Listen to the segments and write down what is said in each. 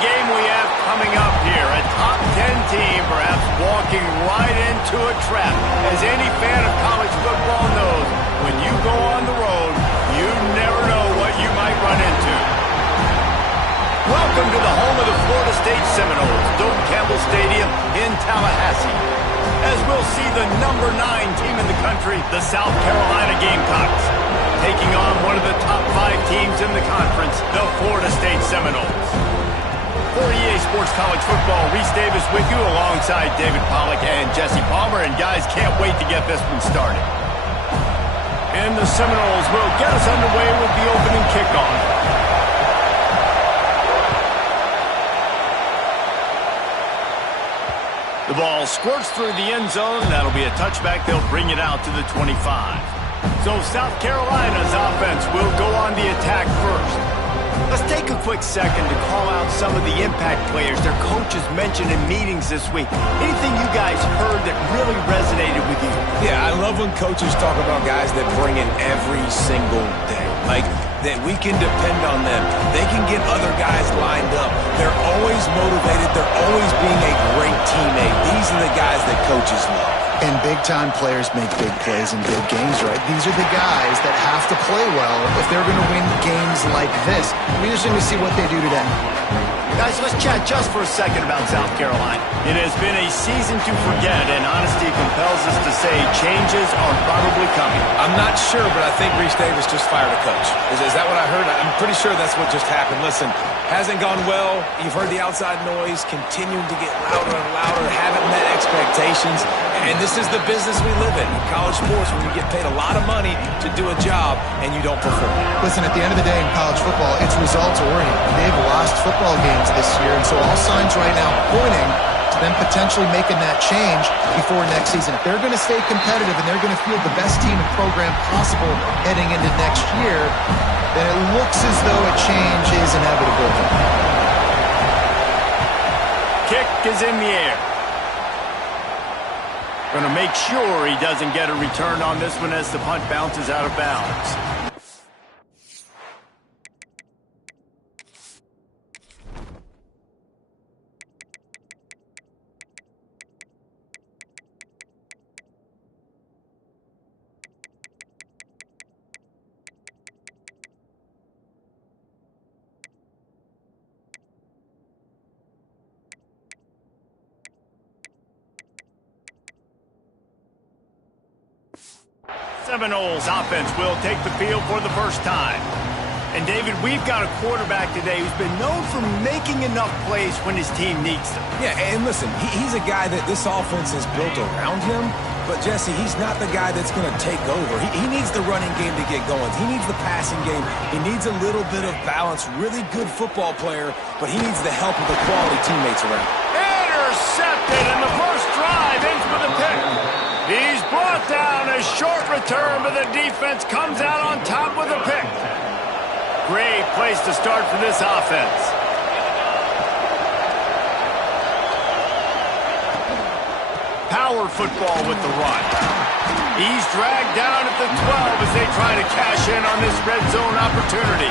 game we have coming up here. A top 10 team perhaps walking right into a trap. As any fan of college football knows, when you go on the road, you never know what you might run into. Welcome to the home of the Florida State Seminoles, Doak Campbell Stadium in Tallahassee. As we'll see the number 9 team in the country, the South Carolina Gamecocks, taking on one of the top 5 teams in the conference, the Florida State Seminoles. For EA Sports College Football, Reese Davis with you alongside David Pollack and Jesse Palmer. And guys, can't wait to get this one started. And the Seminoles will get us underway with the opening kickoff. The ball squirts through the end zone. That'll be a touchback. They'll bring it out to the 25. So South Carolina's offense will go on the attack first. Let's take a quick second to call out some of the impact players their coaches mentioned in meetings this week. Anything you guys heard that really resonated with you? Yeah, I love when coaches talk about guys that bring it every single day. Like, that we can depend on them. They can get other guys lined up. They're always motivated. They're always being a great teammate. These are the guys that coaches love. And big-time players make big plays in big games, right? These are the guys that have to play well if they're going to win games like this. We're just going to see what they do today. Guys, let's chat just for a second about South Carolina. It has been a season to forget, and honesty compels us to say changes are probably coming. I'm not sure, but I think Reese Davis just fired a coach. Is that what I heard? I'm pretty sure that's what just happened. Listen, hasn't gone well. You've heard the outside noise, continuing to get louder and louder, haven't met expectations. And this is the business we live in college sports, when you get paid a lot of money to do a job and you don't perform. Listen, at the end of the day in college football, it's results-oriented. They've lost football games this year, and so all signs right now pointing to them potentially making that change before next season. If they're going to stay competitive and they're going to field the best team and program possible heading into next year, then it looks as though a change is inevitable. Kick is in the air. Going to make sure he doesn't get a return on this one as the punt bounces out of bounds. Seminoles offense will take the field for the first time. And David, we've got a quarterback today who's been known for making enough plays when his team needs them. Yeah, and listen, he's a guy that this offense is built around him. But, Jesse, he's not the guy that's going to take over. He needs the running game to get going. He needs the passing game. He needs a little bit of balance. Really good football player, but he needs the help of the quality teammates around. Intercepted, and the first drive ends with a pick. He's brought down, a short return, but the defense comes out on top with a pick. Great place to start for this offense. Power football with the run. He's dragged down at the 12 as they try to cash in on this red zone opportunity.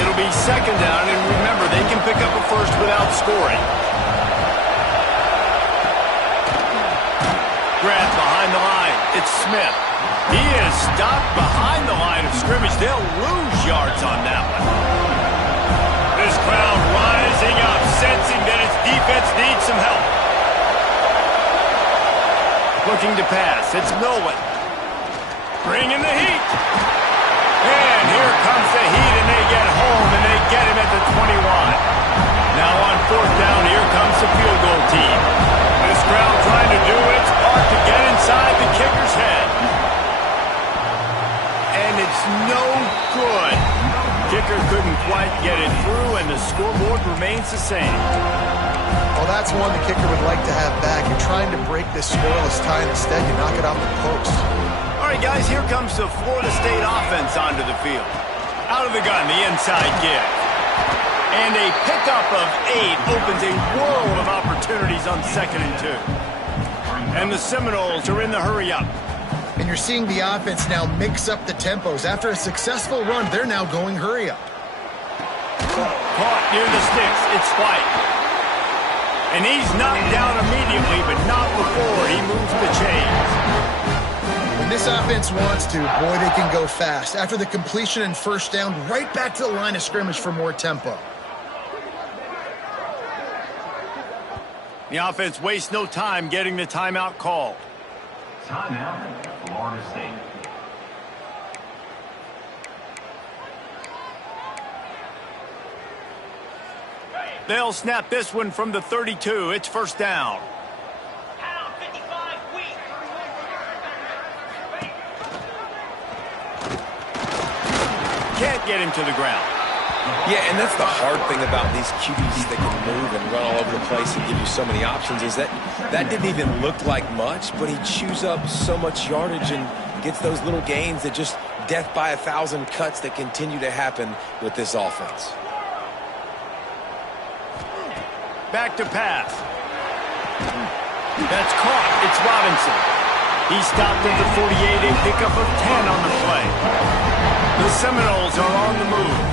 It'll be second down, and remember, they can pick up a first without scoring. Grab behind the line. It's Smith. He is stopped behind the line of scrimmage. They'll lose yards on that one. This crowd rising up, sensing that its defense needs some help. Looking to pass. It's Nolan. Bringing the heat. And here comes the heat, and they get home, and they get him at the 21. Now on fourth down, here comes the field goal team. This crowd trying to do its part to get inside the kicker's head. And it's no good. Kicker couldn't quite get it through, and the scoreboard remains the same. Well, that's one the kicker would like to have back. You're trying to break this scoreless tie, and instead you knock it off the post. All right, guys, here comes the Florida State offense onto the field. Out of the gun, the inside give. And a pickup of 8 opens a world of opportunities on 2nd and 2. And the Seminoles are in the hurry-up. And you're seeing the offense now mix up the tempos. After a successful run, they're now going hurry-up. Caught near the sticks. It's spiked. And he's knocked down immediately, but not before he moves the chains. When this offense wants to, boy, they can go fast. After the completion and first down, right back to the line of scrimmage for more tempo. The offense wastes no time getting the timeout called. Timeout, Florida State. They'll snap this one from the 32. It's first down. Can't get him to the ground. Yeah, and that's the hard thing about these QBs that can move and run all over the place and give you so many options is that didn't even look like much, but he chews up so much yardage and gets those little gains that just death by 1,000 cuts that continue to happen with this offense. Back to pass. That's caught. It's Robinson. He stopped at the 48, a pickup of 10 on the play. The Seminoles are on the move.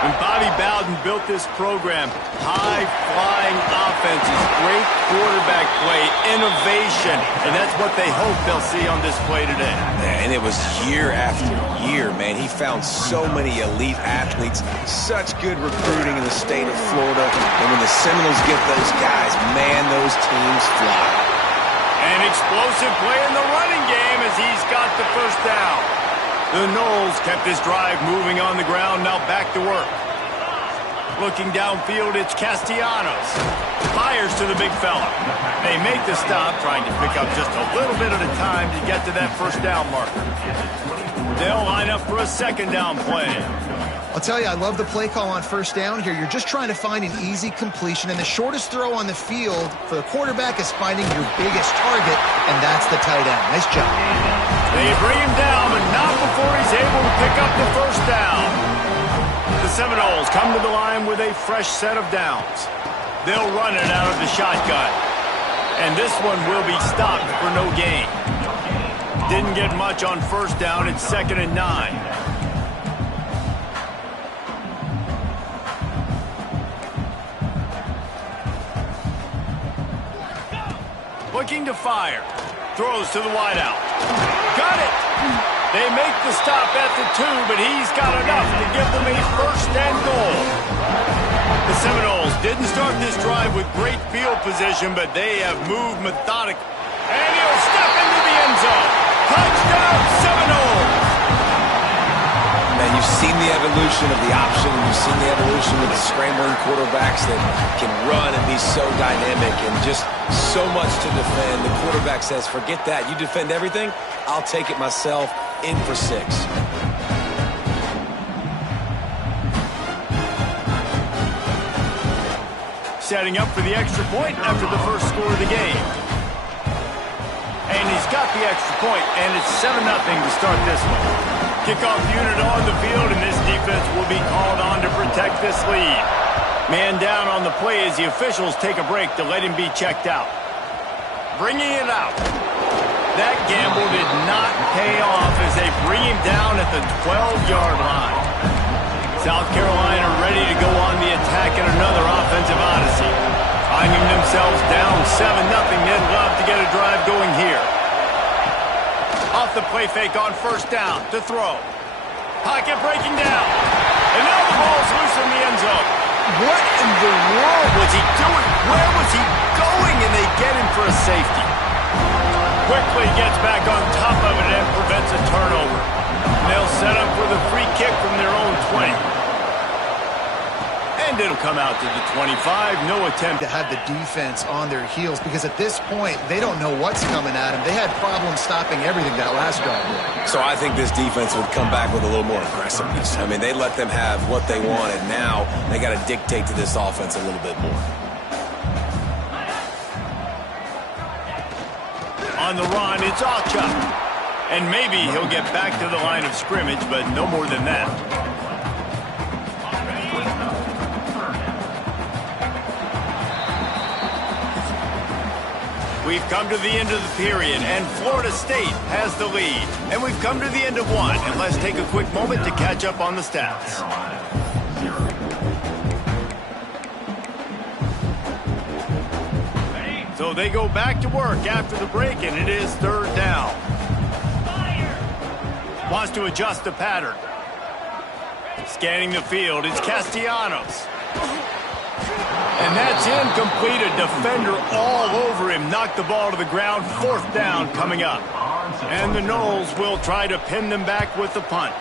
When Bobby Bowden built this program, high-flying offenses, great quarterback play, innovation, and that's what they hope they'll see on display today. And it was year after year, man. He found so many elite athletes, such good recruiting in the state of Florida. And when the Seminoles get those guys, man, those teams fly. An explosive play in the running game as he's got the first down. The Noles kept this drive moving on the ground, now back to work. Looking downfield, it's Castellanos. Fires to the big fella. They make the stop, trying to pick up just a little bit at a time to get to that first down marker. They'll line up for a second down play. I'll tell you, I love the play call on first down here. You're just trying to find an easy completion, and the shortest throw on the field for the quarterback is finding your biggest target, and that's the tight end. Nice job. They bring him down, but not before he's able to pick up the first down. The Seminoles come to the line with a fresh set of downs. They'll run it out of the shotgun. And this one will be stopped for no gain. Didn't get much on first down. It's 2nd and 9. Looking to fire. Throws to the wideout. Got it! They make the stop at the 2, but he's got enough to give them a first and goal. The Seminoles didn't start this drive with great field position, but they have moved methodically. And he'll step into the end zone. Touchdown, Seminoles! Man, you've seen the evolution of the option, and you've seen the evolution of the scrambling quarterbacks that can run and be so dynamic and just so much to defend. The quarterback says, forget that. You defend everything, I'll take it myself. In for 6. Setting up for the extra point after the first score of the game. And he's got the extra point, and it's 7-0 to start this one. Kickoff unit on the field, and this defense will be called on to protect this lead. Man down on the play as the officials take a break to let him be checked out. Bringing it out. That gamble did not pay off as they bring him down at the 12-yard line. South Carolina ready to go on the attack in another offensive odyssey. Finding themselves down 7-0, they'd love to get a drive going here. Off the play fake on first down to throw. Pocket breaking down. And now the ball's loose in the end zone. What in the world was he doing? Where was he going? And they get him for a safety. Quickly gets back on top of it and prevents a turnover. And they'll set up for the free kick from their own 20. And it'll come out to the 25. No attempt To have the defense on their heels, because at this point, they don't know what's coming at them. They had problems stopping everything that last drive. So I think this defense would come back with a little more aggressiveness. I mean, they let them have what they wanted. Now they got to dictate to this offense a little bit more. On the run, it's Acha. And maybe he'll get back to the line of scrimmage, but no more than that. We've come to the end of the period, and Florida State has the lead. And we've come to the end of one, and let's take a quick moment to catch up on the stats. So they go back to work after the break, and it is third down. Wants to adjust the pattern. Scanning the field, it's Castellanos. And that's incomplete. A defender all over him. Knocked the ball to the ground. Fourth down coming up. And the Noles will try to pin them back with the punt.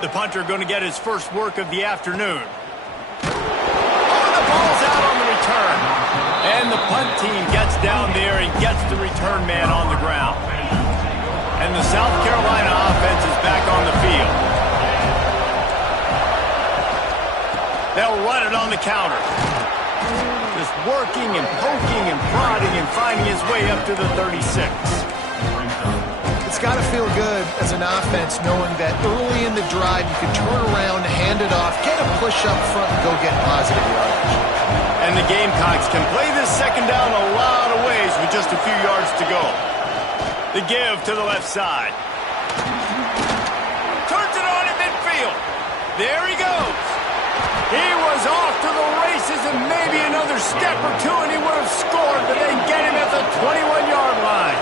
The punter going to get his first work of the afternoon. Oh, the ball's out on the return. And the punt team gets down there and gets the return man on the ground. And the South Carolina offense is back on the field. They'll run it on the counter. Just working and poking and prodding and finding his way up to the 36. It's got to feel good as an offense knowing that early in the drive you can turn around, hand it off, get a push up front, and go get positive yardage. And the Gamecocks can play this second down a lot of ways with just a few yards to go. The give to the left side. Turns it on in midfield. There he goes. He was off to the races and maybe another step or two and he would have scored, but they get him at the 21-yard line.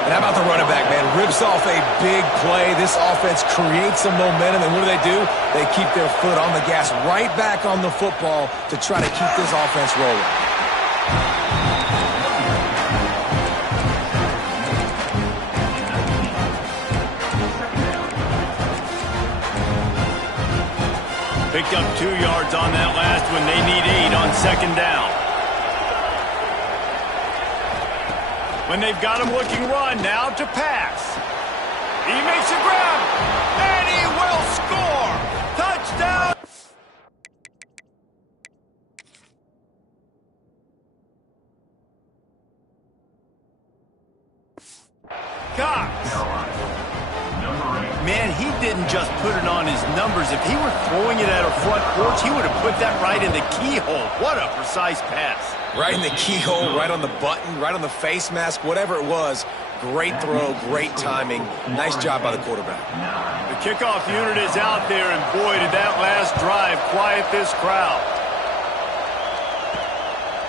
And how about the running back, man? Rips off a big play. This offense creates some momentum, and what do? They keep their foot on the gas, right back on the football to try to keep this offense rolling. Picked up 2 yards on that last one. They need 8 on second down. When they've got him looking run, now to pass. He makes a grab, and he will score. Touchdown. Cox. Man, he didn't just put it on his numbers. If he were throwing it at a front porch, he would have put that right in the keyhole. What a precise pass. Right in the keyhole, right on the button, right on the face mask, whatever it was. Great throw, great timing. Nice job by the quarterback. The kickoff unit is out there, and boy, did that last drive quiet this crowd.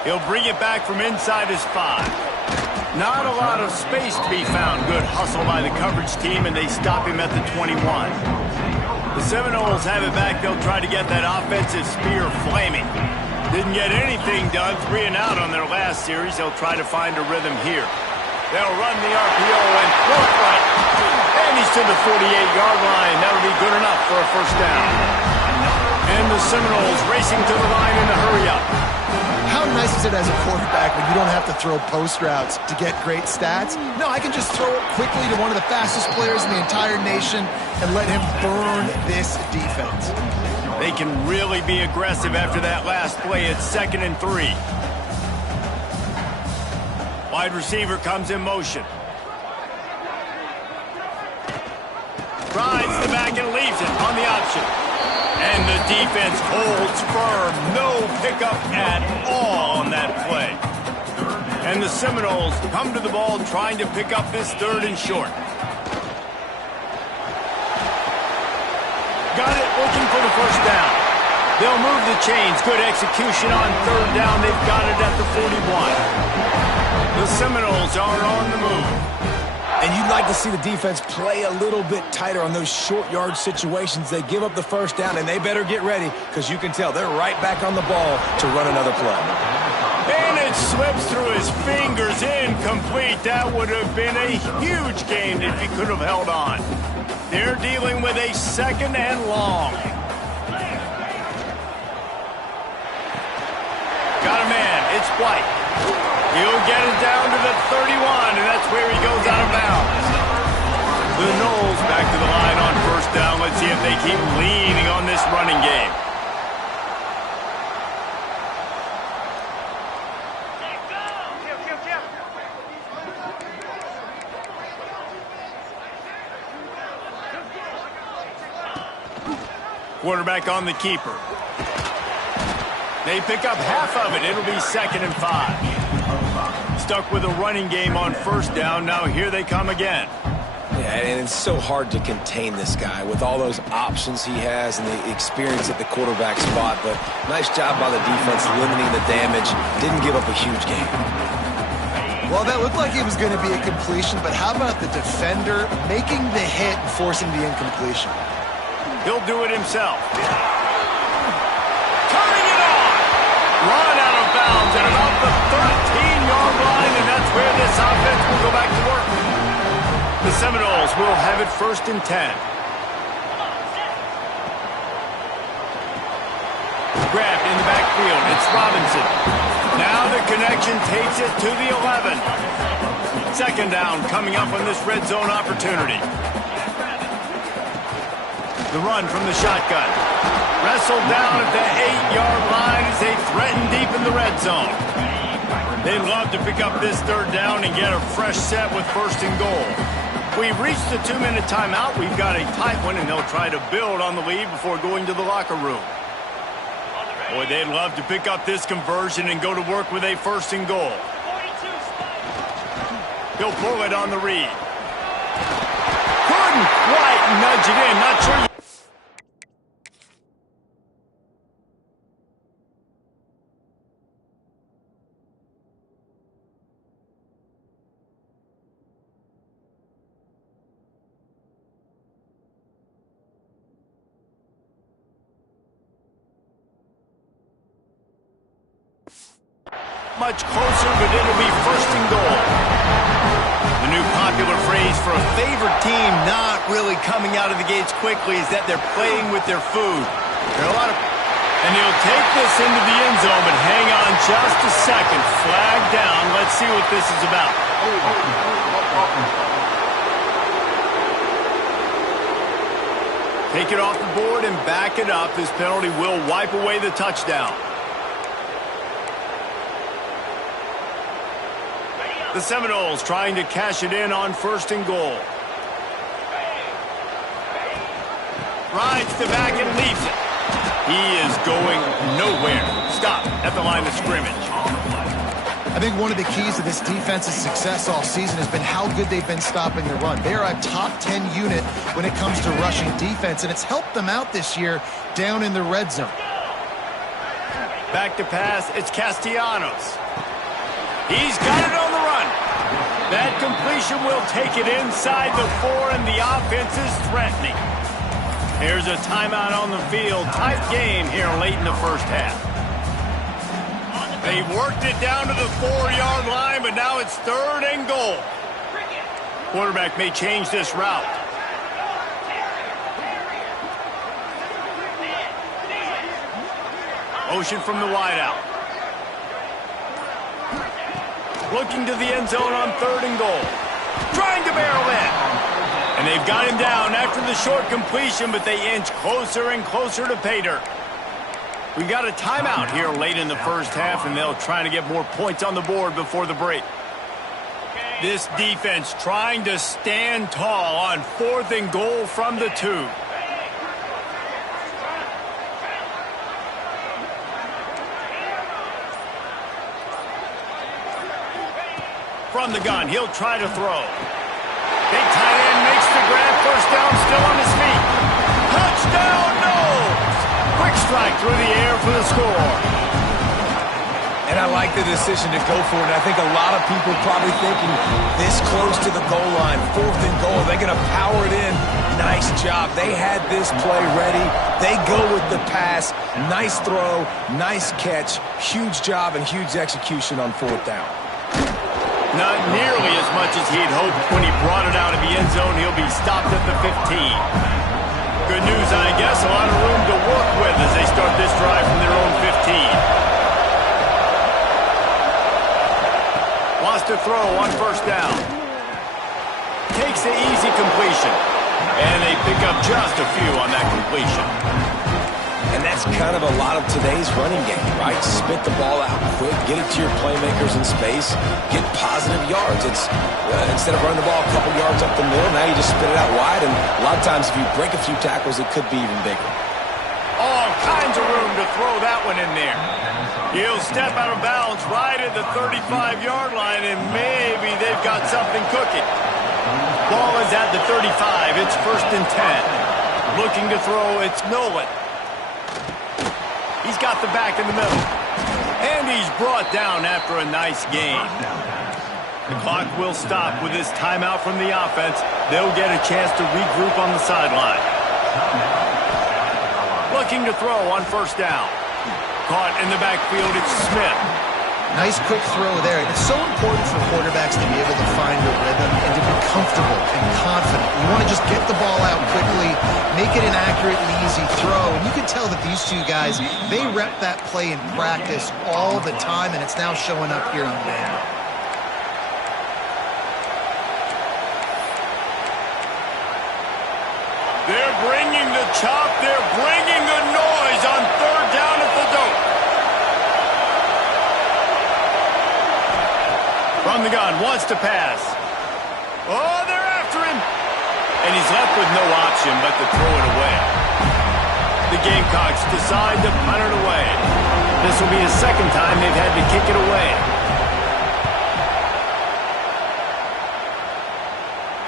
He'll bring it back from inside his 5. Not a lot of space to be found. Good hustle by the coverage team, and they stop him at the 21. The Seminoles have it back. They'll try to get that offensive spear flaming. Didn't get anything done. 3 and out on their last series. They'll try to find a rhythm here. They'll run the RPO and throw it right. And he's to the 48-yard line. That'll be good enough for a first down. And the Seminoles racing to the line in a hurry-up. How nice is it as a quarterback when you don't have to throw post routes to get great stats? No, I can just throw it quickly to one of the fastest players in the entire nation and let him burn this defense. They can really be aggressive after that last play. It's 2nd and 3. Wide receiver comes in motion. Rides the back and leaves it on the option. And the defense holds firm. No pickup at all on that play. And the Seminoles come to the ball trying to pick up this 3rd and short. Got it, looking for the first down. They'll move the chains. Good execution on 3rd down. They've got it at the 41. The Seminoles are on the move. And you'd like to see the defense play a little bit tighter on those short yard situations. They give up the first down, and they better get ready because you can tell they're right back on the ball to run another play. And it slips through his fingers, incomplete. That would have been a huge gain if he could have held on. They're dealing with a 2nd and long. Got a man, it's White. He'll get it down to the 31, and that's where he goes out of bounds. The Noles back to the line on first down. Let's see if they keep leaning on this running game. Quarterback on the keeper. They pick up half of it. It'll be 2nd and 5. Stuck with a running game on first down. Now here they come again. Yeah, and it's so hard to contain this guy with all those options he has and the experience at the quarterback spot. But nice job by the defense limiting the damage. Didn't give up a huge gain. Well, that looked like it was going to be a completion, but how about the defender making the hit and forcing the incompletion? He'll do it himself. Turning it on. Run out of bounds at about the 13-yard line, and that's where this offense will go back to work. The Seminoles will have it 1st and 10. Grabbed in the backfield. It's Robinson. Now the connection takes it to the 11. 2nd down coming up on this red zone opportunity. The run from the shotgun. Wrestled down at the 8-yard line as they threaten deep in the red zone. They'd love to pick up this 3rd down and get a fresh set with 1st and goal. We've reached the 2-minute timeout. We've got a tight one, and they'll try to build on the lead before going to the locker room. Boy, they'd love to pick up this conversion and go to work with a 1st and goal. He'll pull it on the read. Couldn't quite nudge it in. Not sure. Much closer, but it'll be 1st and goal. The new popular phrase for a favorite team not really coming out of the gates quickly is that they're playing with their food. There are a lot of... And he'll take this into the end zone, but hang on just a second. Flag down. Let's see what this is about. Take it off the board and back it up. This penalty will wipe away the touchdown. The Seminoles trying to cash it in on 1st and goal. Rides the back and leaves it. He is going nowhere. Stop at the line of scrimmage. I think one of the keys to this defense's success all season has been how good they've been stopping the run. They are a top 10 unit when it comes to rushing defense, and it's helped them out this year down in the red zone. Back to pass, it's Castellanos. He's got it on the run. That completion will take it inside the 4, and the offense is threatening. Here's a timeout on the field. Tight game here late in the 1st half. They worked it down to the 4-yard line, but now it's 3rd and goal. Quarterback may change this route. Motion from the wideout. Looking to the end zone on 3rd and goal. Trying to barrel in. And they've got him down after the short completion, but they inch closer and closer to pay dirt. We got a timeout here late in the 1st half, and they'll try to get more points on the board before the break. This defense trying to stand tall on 4th and goal from the 2. From the gun, he'll try to throw. Big tight end makes the grab. 1st down, still on his feet. Touchdown, no! Quick strike through the air for the score. And I like the decision to go for it. I think a lot of people probably thinking this close to the goal line, 4th and goal, they're going to power it in. Nice job. They had this play ready. They go with the pass. Nice throw, nice catch. Huge job and huge execution on 4th down. Not nearly as much as he'd hoped when he brought it out of the end zone. He'll be stopped at the 15. Good news, I guess. A lot of room to work with as they start this drive from their own 15. Lost a throw on 1st down. Takes the easy completion. And they pick up just a few on that completion. And that's kind of a lot of today's running game, right? Spit the ball out quick, get it to your playmakers in space, get positive yards. It's instead of running the ball a couple yards up the middle, now you just spit it out wide, and a lot of times if you break a few tackles, it could be even bigger. All kinds of room to throw that one in there. He'll step out of bounds right at the 35-yard line, and maybe they've got something cooking. Ball is at the 35. It's 1st and 10. Looking to throw, it's Nolan. He's got the back in the middle. And he's brought down after a nice gain. The clock will stop with this timeout from the offense. They'll get a chance to regroup on the sideline. Looking to throw on 1st down. Caught in the backfield, it's Smith. Nice quick throw there. It's so important for quarterbacks to be able to find a rhythm and to be comfortable and confident. You want to just get the ball out quickly, make it an accurate and easy throw. And you can tell that these two guys, they rep that play in practice all the time, and it's now showing up here on the field. They're bringing the chop. They're bringing the noise on 3rd down at the dope. From the gun, wants to pass. Oh, they're after him. And he's left with no option but to throw it away. The Gamecocks decide to punt it away. This will be the 2nd time they've had to kick it away.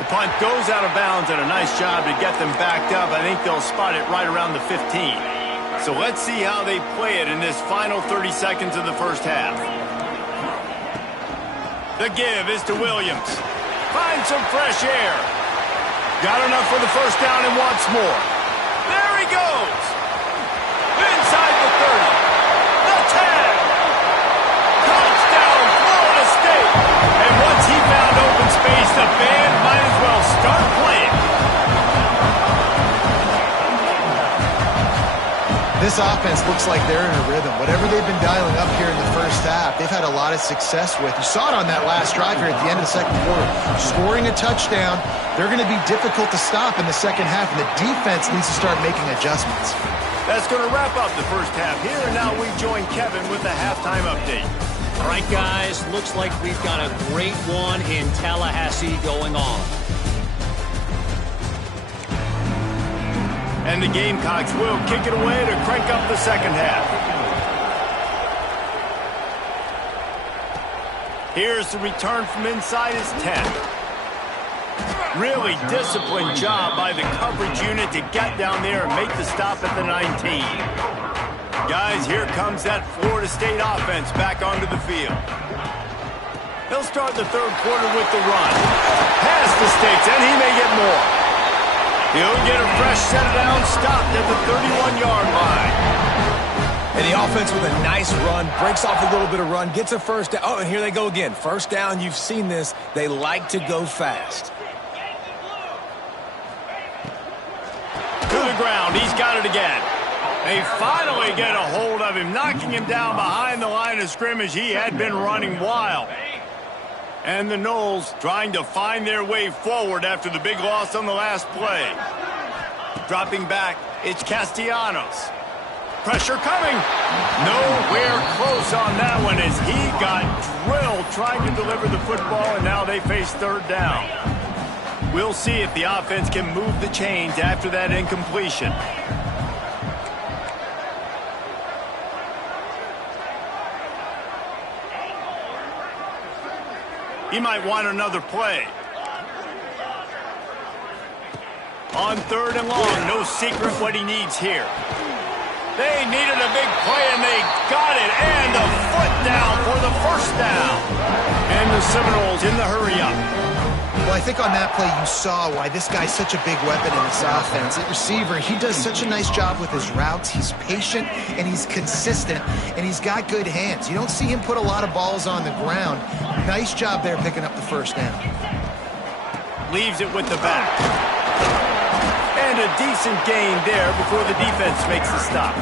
The punt goes out of bounds, and a nice job to get them backed up. I think they'll spot it right around the 15. So let's see how they play it in this final 30 seconds of the 1st half. The give is to Williams. Find some fresh air. Got enough for the 1st down and wants more. There he goes. Inside the 30. The 10. Touchdown, Florida State. And once he found open space, the band might as well start playing. This offense looks like they're in a rhythm. Whatever they've been dialing up here in the 1st half, they've had a lot of success with. You saw it on that last drive here at the end of the 2nd quarter. Scoring a touchdown, they're going to be difficult to stop in the 2nd half, and the defense needs to start making adjustments. That's going to wrap up the 1st half here, and now we join Kevin with the halftime update. All right, guys, looks like we've got a great one in Tallahassee going on. And the Gamecocks will kick it away to crank up the 2nd half. Here's the return from inside his 10. Really disciplined job by the coverage unit to get down there and make the stop at the 19. Guys, here comes that Florida State offense back onto the field. He'll start the 3rd quarter with the run. Past the stakes, and he may get more. He'll get a fresh set of downs, stopped at the 31-yard line. And the offense with a nice run, breaks off a little bit of run, gets a 1st down. Oh, and here they go again. 1st down, you've seen this. They like to go fast. To the ground, he's got it again. They finally get a hold of him, knocking him down behind the line of scrimmage. He had been running wild. And the Noles trying to find their way forward after the big loss on the last play. Dropping back, it's Castellanos. Pressure coming. Nowhere close on that one as he got drilled trying to deliver the football, and now they face 3rd down. We'll see if the offense can move the chains after that incompletion. He might want another play. On 3rd and long, no secret what he needs here. They needed a big play, and they got it. And a foot down for the 1st down. And the Seminoles in the hurry-up. Well, I think on that play you saw why this guy's such a big weapon in this offense. At receiver, he does such a nice job with his routes. He's patient, and he's consistent, and he's got good hands. You don't see him put a lot of balls on the ground. Nice job there picking up the 1st down. Leaves it with the back. And a decent gain there before the defense makes the stop.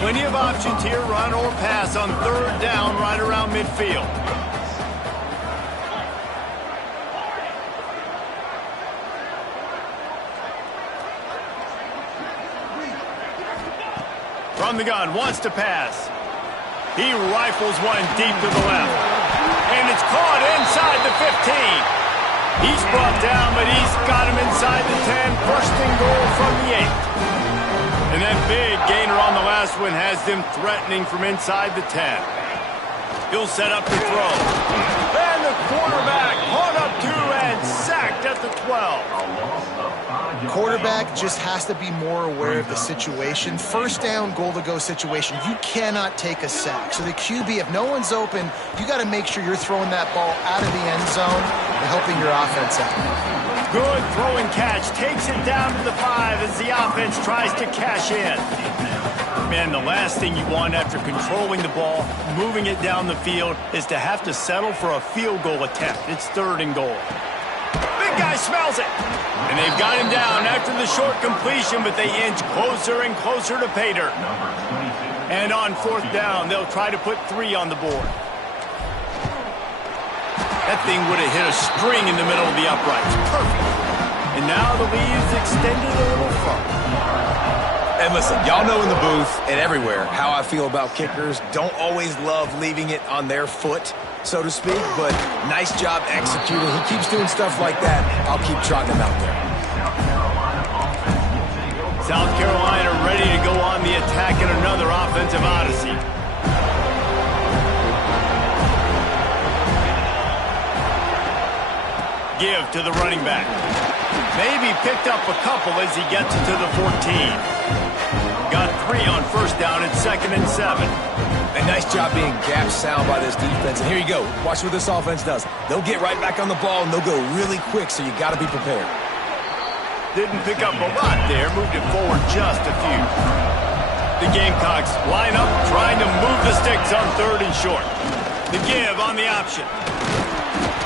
Plenty of options here, run or pass on 3rd down right around midfield. From the gun, wants to pass. He rifles one deep to the left. And it's caught inside the 15. He's brought down, but he's got him inside the 10. 1st and goal from the 8. And that big gainer on the last one has them threatening from inside the 10. He'll set up the throw. And the quarterback caught up to and sacked. first and 12. Quarterback just has to be more aware of the situation. First down, goal-to-go situation. You cannot take a sack. So the QB, if no one's open, you got to make sure you're throwing that ball out of the end zone and helping your offense out. Good throw and catch. Takes it down to the 5 as the offense tries to cash in. Man, the last thing you want after controlling the ball, moving it down the field, is to have to settle for a field goal attempt. It's 3rd and goal. Big guy smells it. And they've got him down after the short completion, but they inch closer and closer to pay dirt. And on 4th down, they'll try to put 3 on the board. That thing would have hit a string in the middle of the uprights. Perfect. And now the lead is extended a little further. And listen, y'all know in the booth and everywhere how I feel about kickers. Don't always love leaving it on their foot, so to speak, but nice job executing. He keeps doing stuff like that. I'll keep trotting him out there. South Carolina ready to go on the attack in another offensive odyssey. Give to the running back. Maybe picked up a couple as he gets it to the 14. Got 3 on first down at 2nd and 7. A nice job being gap sound by this defense. And here you go. Watch what this offense does. They'll get right back on the ball, and they'll go really quick, so you got to be prepared. Didn't pick up a lot there. Moved it forward just a few. The Gamecocks line up, trying to move the sticks on 3rd and short. The give on the option.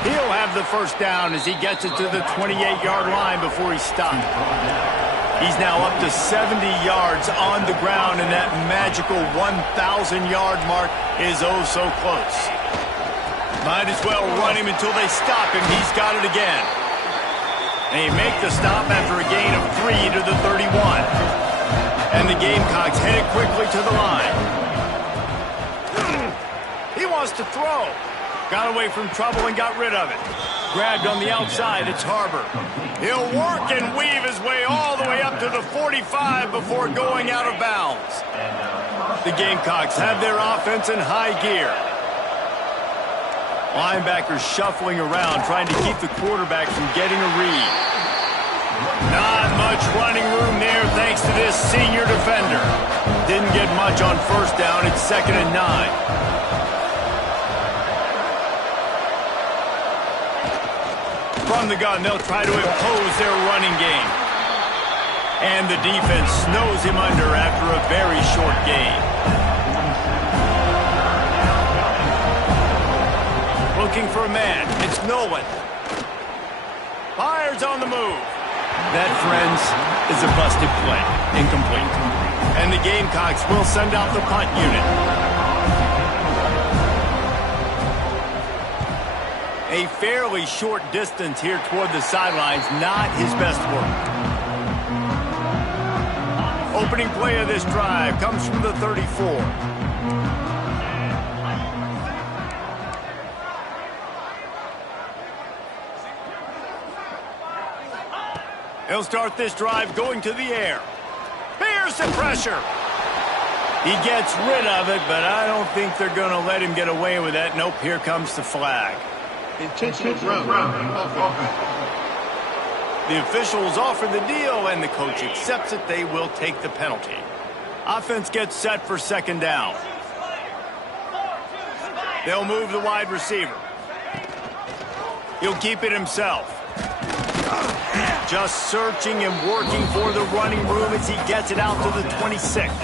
He'll have the first down as he gets it to the 28-yard line before he stopped. He's now up to 70 yards on the ground, and that magical 1,000-yard mark is oh so close. Might as well run him until they stop him. He's got it again. And he make the stop after a gain of 3 to the 31. And the Gamecocks headed quickly to the line. He wants to throw. Got away from trouble and got rid of it. Grabbed on the outside, it's Harbor. He'll work and weave his way all the way up to the 45 before going out of bounds. The Gamecocks have their offense in high gear. Linebackers shuffling around, trying to keep the quarterback from getting a read. Not much running room there thanks to this senior defender. Didn't get much on first down. It's 2nd and 9. From the gun, they'll try to impose their running game. And the defense snows him under after a very short gain. Looking for a man. It's Nolan. Fires on the move. That, friends, is a busted play. Incomplete. And the Gamecocks will send out the punt unit. A fairly short distance here toward the sidelines, not his best work. Opening play of this drive comes from the 34. He'll start this drive going to the air. Here's the pressure. He gets rid of it, but I don't think they're going to let him get away with that. Nope, here comes the flag. Intentional grounding. The officials offer the deal, and the coach accepts it. They will take the penalty. Offense gets set for 2nd down. They'll move the wide receiver. He'll keep it himself. Just searching and working for the running room as he gets it out to the 26.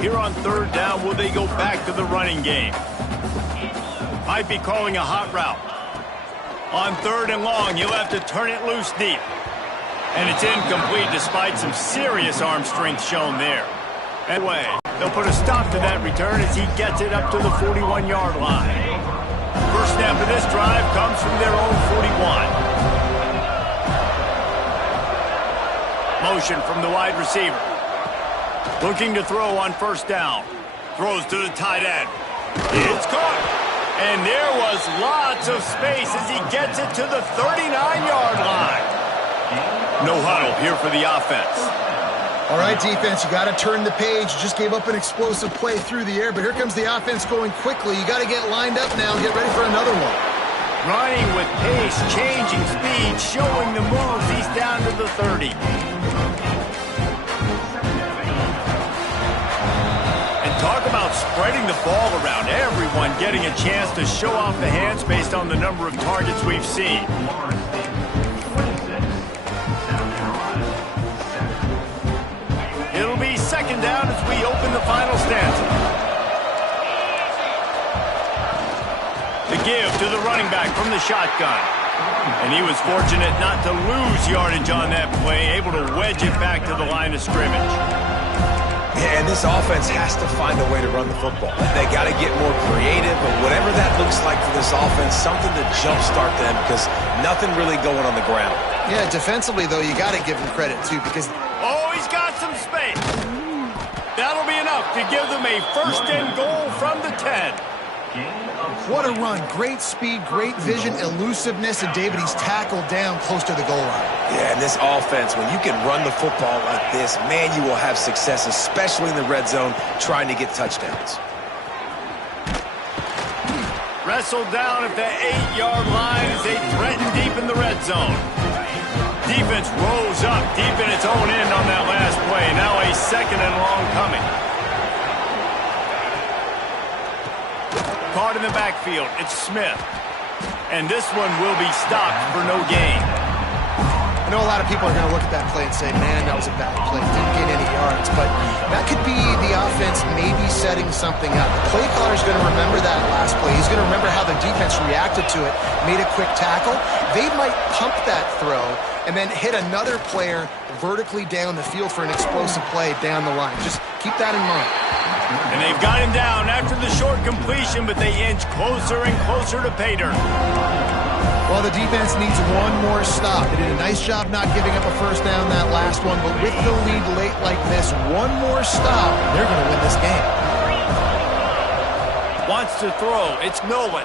Here on 3rd down, will they go back to the running game? Might be calling a hot route. On 3rd and long, he'll have to turn it loose deep. And it's incomplete despite some serious arm strength shown there. Anyway, they'll put a stop to that return as he gets it up to the 41-yard line. First snap of this drive comes from their own 41. Motion from the wide receiver. Looking to throw on 1st down. Throws to the tight end. It's caught. And there was lots of space as he gets it to the 39-yard line. No huddle here for the offense. All right, defense, you got to turn the page. You just gave up an explosive play through the air, but here comes the offense going quickly. You got to get lined up now and get ready for another one. Running with pace, changing speed, showing the moves. He's down to the 30. And talk about spreading the ball around. Everyone getting a chance to show off the hands based on the number of targets we've seen. It'll be second down as we open the final stanza. The give to the running back from the shotgun. And he was fortunate not to lose yardage on that play, able to wedge it back to the line of scrimmage. Yeah, and this offense has to find a way to run the football. They got to get more creative, but whatever that looks like for this offense, something to jumpstart them because nothing really going on the ground. Yeah, defensively, though, you got to give him credit, too, because... Oh, he's got some space. That'll be enough to give them a first and goal from the 10. What a run. Great speed, great vision, elusiveness, and David, he's tackled down close to the goal line. Yeah, and this offense, when you can run the football like this, man, you will have success, especially in the red zone, trying to get touchdowns. Wrestled down at the 8-yard line as they threaten deep in the red zone. Defense rose up deep in its own end on that last play. Now a second and long coming. Caught in the backfield, it's Smith. And this one will be stopped for no gain. I know a lot of people are going to look at that play and say, man, that was a bad play. Didn't get any yards. But that could be the offense maybe setting something up. The play caller's going to remember that last play. He's going to remember how the defense reacted to it, made a quick tackle. They might pump that throw and then hit another player vertically down the field for an explosive play down the line. Just keep that in mind. And they've got him down after the short completion, but they inch closer and closer to pay dirt. Well, the defense needs one more stop. They did a nice job not giving up a first down that last one, but with the lead late like this, one more stop, they're going to win this game. Wants to throw. It's Nolan.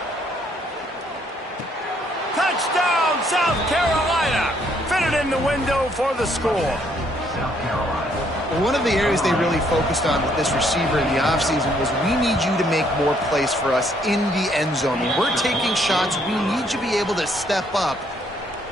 Touchdown, South Carolina! Fitted in the window for the score. South Carolina. One of the areas they really focused on with this receiver in the offseason was we need you to make more plays for us in the end zone. When we're taking shots, we need you to be able to step up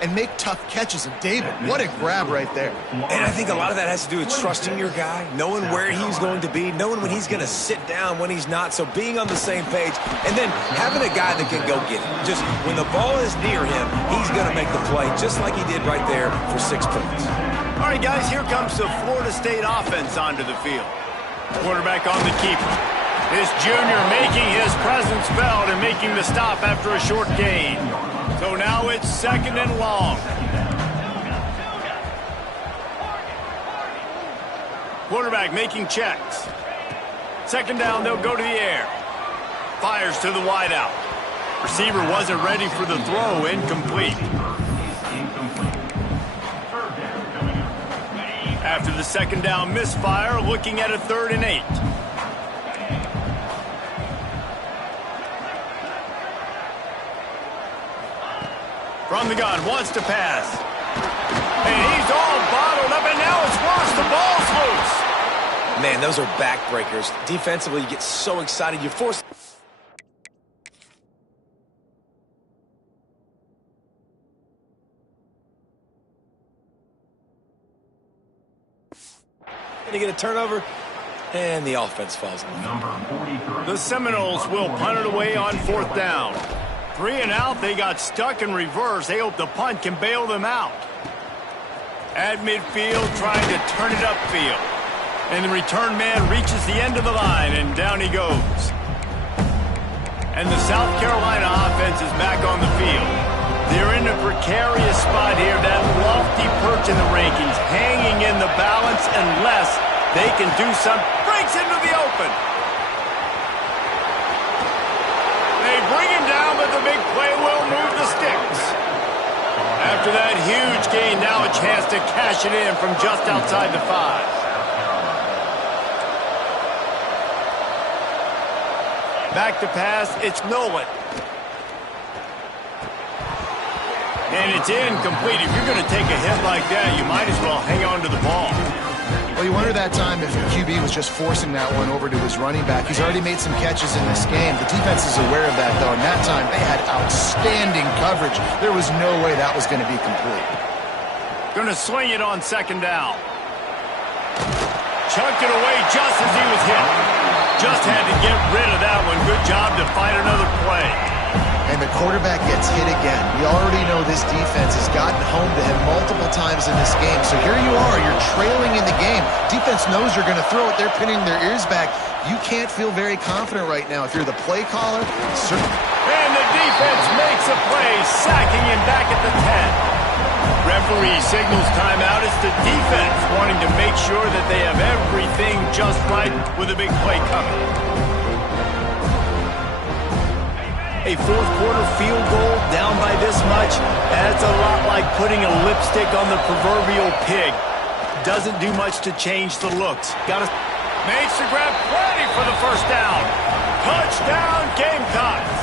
and make tough catches. And David, what a grab right there. And I think a lot of that has to do with trusting your guy, knowing where he's going to be, knowing when he's going to sit down, when he's not, so being on the same page, and then having a guy that can go get it. Just when the ball is near him, he's going to make the play, just like he did right there for 6 points. All right, guys, here comes the Florida State offense onto the field. Quarterback on the keeper. This junior making his presence felt and making the stop after a short gain. So now it's second and long. Quarterback making checks. Second down, they'll go to the air. Fires to the wideout. Receiver wasn't ready for the throw, incomplete. After the second down misfire, looking at a 3rd and 8. From the gun, wants to pass. And he's all bottled up, and now it's worse. The ball's loose. Man, those are backbreakers. Defensively, you get so excited, you force... You get a turnover, and the offense falls in. Number 43. The Seminoles will punt it away on 4th down. 3 and out, they got stuck in reverse. They hope the punt can bail them out. At midfield, trying to turn it upfield. And the return man reaches the end of the line, and down he goes. And the South Carolina offense is back on the field. They're in a precarious spot here, that lofty perch in the rankings, hanging in the balance unless they can do something. Breaks into the open. They bring him down, but the big play will move the sticks. After that huge gain, now a chance to cash it in from just outside the 5. Back to pass, it's Nolan. And it's incomplete. If you're going to take a hit like that, you might as well hang on to the ball. Well, you wonder that time if the QB was just forcing that one over to his running back. He's already made some catches in this game. The defense is aware of that, though, and that time they had outstanding coverage. There was no way that was going to be complete. Going to swing it on second down. Chunked it away just as he was hit. Just had to get rid of that one. Good job to fight another play. And the quarterback gets hit again. We already know this defense has gotten home to him multiple times in this game. So here you are, you're trailing in the game. Defense knows you're going to throw it. They're pinning their ears back. You can't feel very confident right now. If you're the play caller, and the defense makes a play, sacking him back at the 10. Referee signals timeout. It's the defense wanting to make sure that they have everything just right with a big play coming. A fourth quarter field goal down by this much, that's a lot like putting a lipstick on the proverbial pig. Doesn't do much to change the looks. Makes the grab, plenty for the first down. Touchdown, Gamecocks.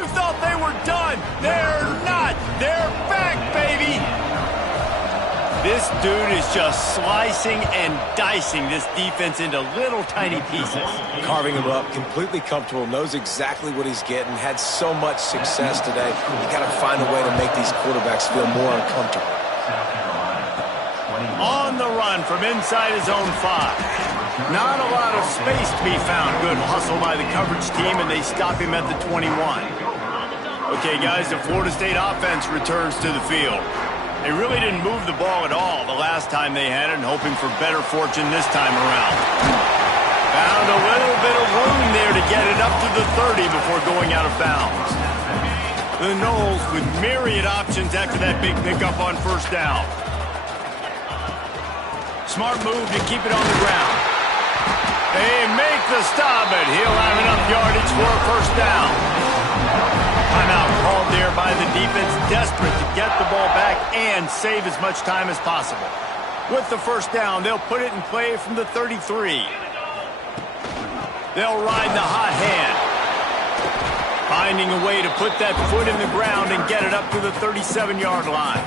You thought they were done. They're not. They're back, baby. This dude is just slicing and dicing this defense into little tiny pieces. Carving him up, completely comfortable, knows exactly what he's getting, had so much success today. You got to find a way to make these quarterbacks feel more uncomfortable. On the run from inside his own 5. Not a lot of space to be found. Good hustle by the coverage team, and they stop him at the 21. Okay, guys, the Florida State offense returns to the field. They really didn't move the ball at all the last time they had it, and hoping for better fortune this time around. Found a little bit of room there to get it up to the 30 before going out of bounds. The Noles with myriad options after that big pickup on first down. Smart move to keep it on the ground. They make the stop, but he'll have enough yardage for a first down. Timeout called there by the defense, desperate to get the ball back and save as much time as possible. With the first down, they'll put it in play from the 33. They'll ride the hot hand. Finding a way to put that foot in the ground and get it up to the 37-yard line.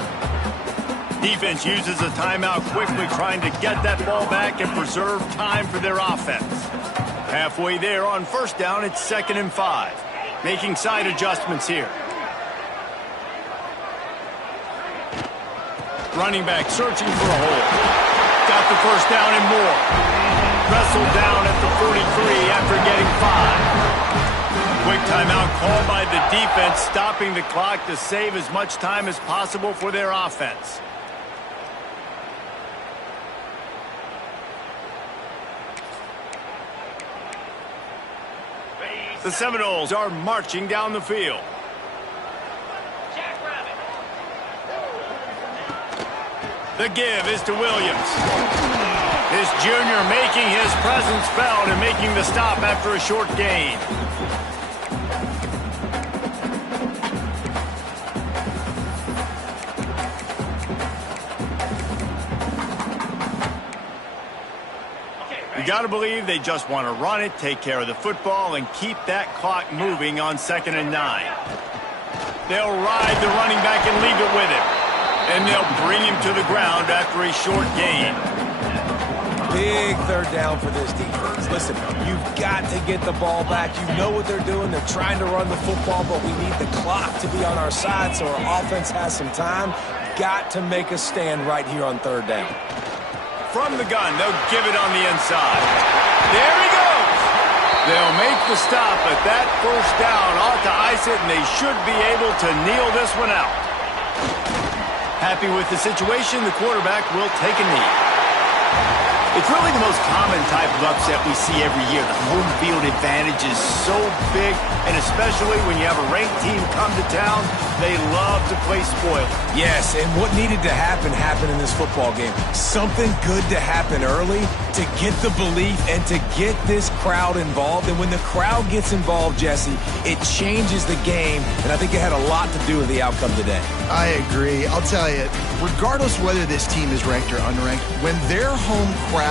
Defense uses a timeout quickly, trying to get that ball back and preserve time for their offense. Halfway there on first down, it's 2nd and 5. Making side adjustments here. Running back searching for a hole. Got the first down and more. Wrestled down at the 43 after getting 5. Quick timeout called by the defense, stopping the clock to save as much time as possible for their offense. The Seminoles are marching down the field. The give is to Williams. This junior making his presence felt and making the stop after a short gain. You got to believe they just want to run it, take care of the football, and keep that clock moving on 2nd and 9. They'll ride the running back and leave it with him. And they'll bring him to the ground after a short gain. Big third down for this defense. Listen, you've got to get the ball back. You know what they're doing. They're trying to run the football, but we need the clock to be on our side so our offense has some time. Got to make a stand right here on 3rd down. From the gun, they'll give it on the inside. There he goes. They'll make the stop, but that first down ought to ice it, and they should be able to kneel this one out. Happy with the situation, the quarterback will take a knee. It's really the most common type of upset we see every year. The home field advantage is so big, and especially when you have a ranked team come to town, they love to play spoiled. Yes, and what needed to happen happened in this football game. Something good to happen early to get the belief and to get this crowd involved. And when the crowd gets involved, Jesse, it changes the game, and I think it had a lot to do with the outcome today. I agree. I'll tell you, regardless whether this team is ranked or unranked, when their home crowd